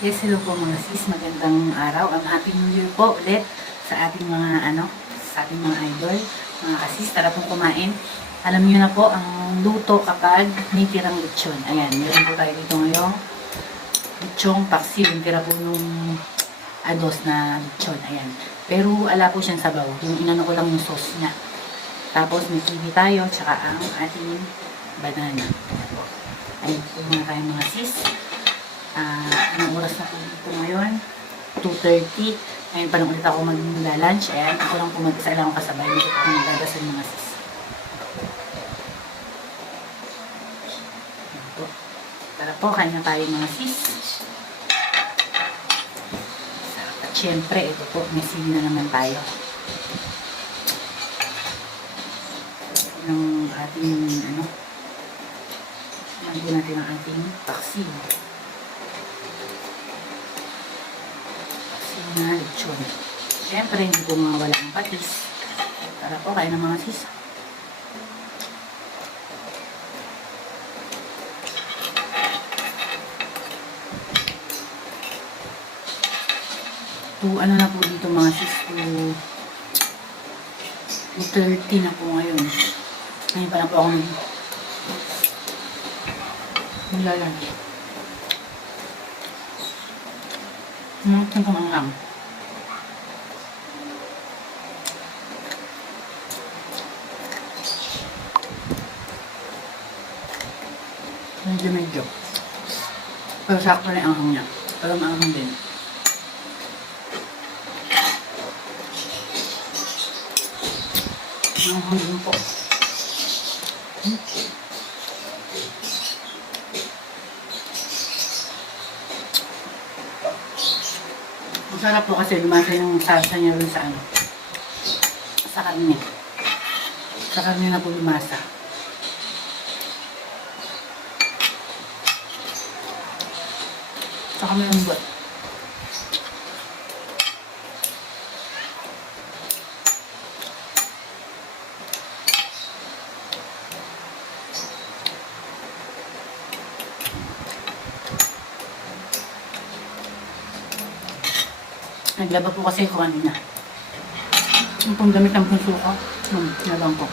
Yes, hello po mga sis. Magandang araw. Happy New Year po ulit sa ating mga sa ating mga idol. Mga kasis, tara pong kumain. Alam niyo na po ang luto kapag may tirang lechon. Ayan, meron po tayo dito ngayong lechong paksiw. Yung tira po nung ados na lechon. Ayan. Pero ala po siyang sabaw. Yung inano ko lang yung sauce niya. Tapos may kiwi tayo, tsaka ang ating banana. Ayun po mga tayo mga sis. Anong oras na po dito ngayon? 2:30. Ngayon pa lang ulit ako mag-lunch. Ayan, ako lang po mag-isa lang ako kasabay. Dito ako magdadasal mga sis. Ayan po. Tara po, kain na tayo mga sis. At syempre, ito po, may sili na naman tayo. Ng ating, nandun natin ang ating paksiw. Na lechon. Siyempre, hindi po mawala ang patis. Tara po, kain ng mga sis. Ano na po dito mga sis, 2:30 na po ngayon. Ngayon pa lang po ako naglalunch. Ito ang ang. Medyo. Pero sakto na yung anghang niya. Pero maanghang din. Maanghang din po. Masarap po kasi lumasa yung salsa niya rin sa sa karne. Sa karne na po lumasa. Saka may lambot. Naglaba po kasi ko kanina. Yung pong damit ng punso ko. Nalabang ko.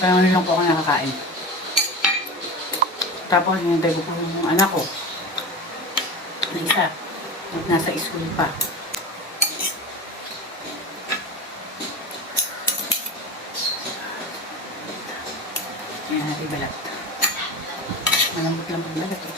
Kaya ngayon lang po ako nakakain. Tapos, hinintay ko po yung anak ko. Na isa. Nasa school pa. Ayan natin balat. Malambot lang ang balat eh.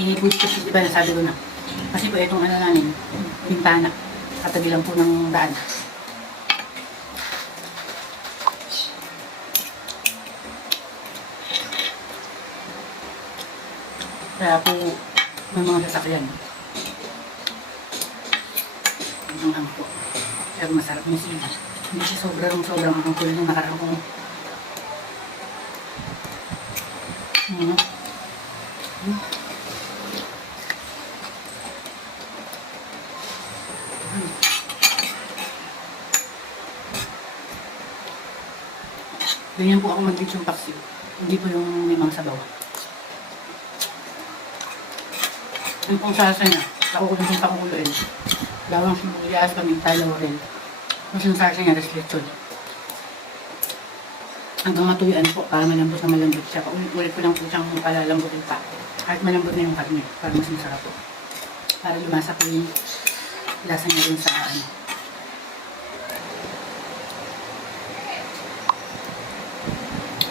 I-push ko siya, diba nasabi ko na. Kasi po itong namin, bintana. Katabi lang po ng daan. Kaya po, may mga sasakyan. Ang ang po. Pero masarap yung sila. Hindi siya sobrang ang kulit ng nakarang ko. Ganyan po ako mag-lechong paksiw. Hindi po yung limang sabaw. Yung pong salsa niya, pakukulong yung pakukuluin. Bawang sibuyas, paminta, laurel. Tapos yung salsa niya, tas lechon. Hanggang matuyuan po, para malambot na malambot siya. Paulit-ulit ko lang po siyang palalambutin pa. Kahit malambot na yung karne, para mas masarap po. Para lumasa po yung lasa niya rin sa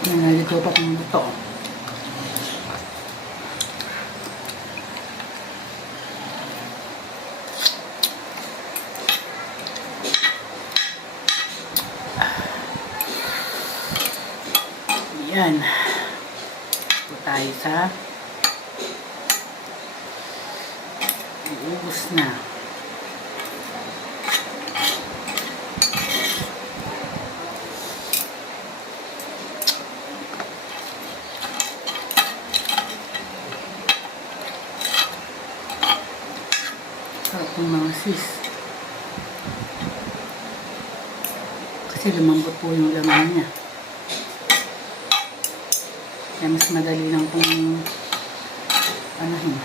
Nalito pa kung ito. tayo sa ubos na. Sarap ng mga sis. Kasi lumambot po yung laman niya. Kaya mas madali lang pong anahin.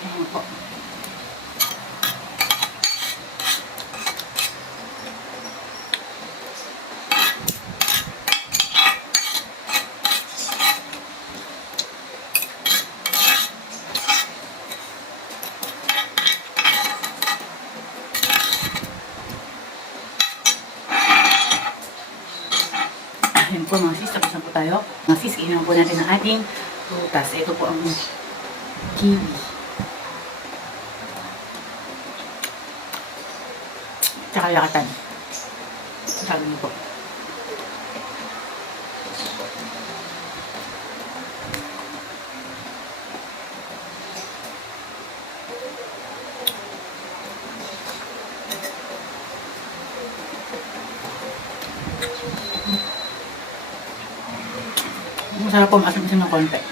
Ayan po. Ayan po mga sis, tapos na po tayo. Mga sis, inuman po natin ang ating prutas. Ito po ang kiwi. Tsaka yakatan. Sabi niyo po. Masarap po, maasim-asim ng konti.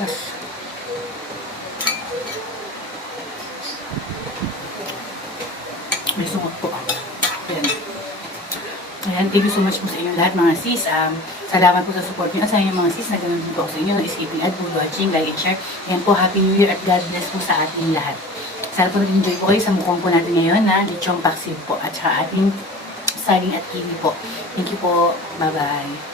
Yes. May sungot po. Ayan. Ayan, thank you so much po sa inyo lahat mga sis. Salamat po sa support niyo. Sa inyo mga sis, na ganun din po ako sa inyo. No escaping ad, food watching, like and share. Ayan po, Happy New Year at God bless po sa ating lahat. Sana po nag-enjoy po kayo sa mukhang po natin ngayon na lechong paksiw po at saka ating saging at kiwi po. Thank you po. Bye-bye.